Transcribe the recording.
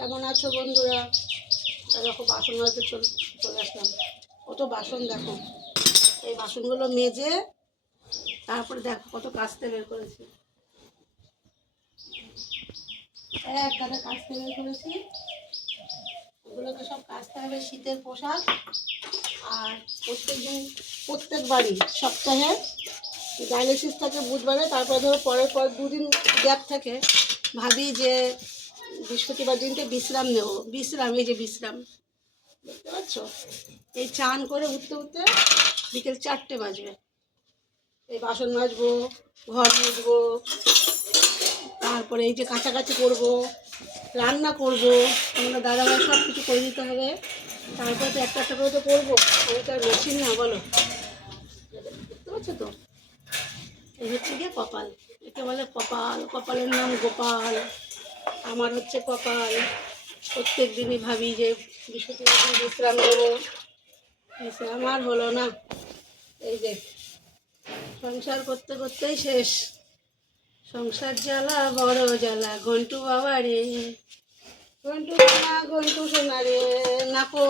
কেমন আছো বন্ধুরা? দেখো, বাসন হয়তো চলে চলে আসলাম। কত বাসন দেখো। এই বাসনগুলো মেজে তারপরে দেখো কত কাস্তে বের করেছি। এক গাদা কাস্তে বের করেছি। এগুলোকে সব কাচতে হবে শীতের পোশাক। আর প্রত্যেকদিন প্রত্যেক বাড়ি সপ্তাহে ডায়ালিসিস থাকে বুধবারে, তারপরে ধরো পরের পর দুদিন গ্যাপ থাকে। ভাবি যে বৃহস্পতিবার দিনকে বিশ্রাম নেব। বিশ্রাম, এই যে বিশ্রাম। দেখতে পাচ্ছ? এই চান করে উঠতে উঠতে বিকেল চারটে বাজবে। এই বাসন মাজবো, ঘর মুছবো, তারপরে এই যে কাছাকাছি করব, রান্না করব, আমরা দাদাভাই সব কিছু করে দিতে হবে। তারপরে তো একটা একটা করে তো করব। আমি তো আর মেশিন না, বলো। দেখতে পাচ্ছ তো? এই হচ্ছে গিয়ে কপাল। একে বলে কপাল। কপালের নাম গোপাল। আমার হচ্ছে কপাল। প্রত্যেক দিনই ভাবি যে বিশ্রাম দেবো আমার হলো না। এই যে, সংসার করতে করতেই শেষ। সংসার জ্বালা, বড় জ্বালা, ঘন্টু বাবা রে ঘন্টু সোনা ঘন্টু সোনা রে নাকো